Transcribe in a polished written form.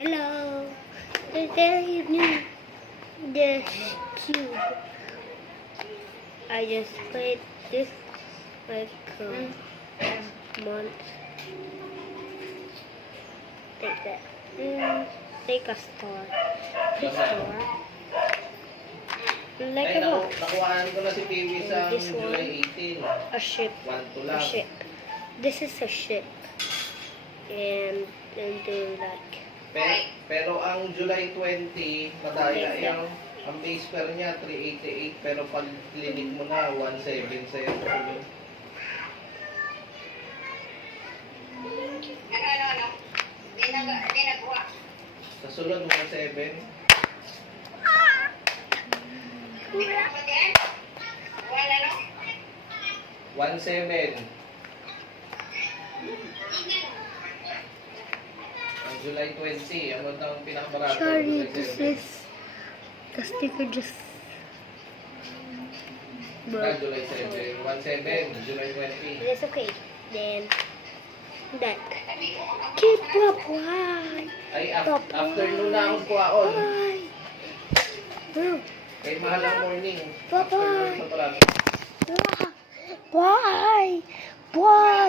Hello. Today new this cube. I just played this like month. Take that. Take a star. This star. Like a box. Nakuhaan ko na si Piwi sa This July one. 18. A ship. 1 to A lang. ship. This is a ship. And do like. Pero ang July 20, madaya yung ang base fare niya 388 pero pag clinic mo na 177. Sa sunod mga 7. One seven. Ang July 20, ano daw ang pinakamarato? Sorry, July this 7. is the sticker just Ah, broke. July 7. 17, July 20. It's okay. Then that. Keep up, why? Ay, afternoon na akong kuwaon. Why? Bro, Kay mahal ang morning. Bye-bye. Afternoon sa pala. why? Why? Why?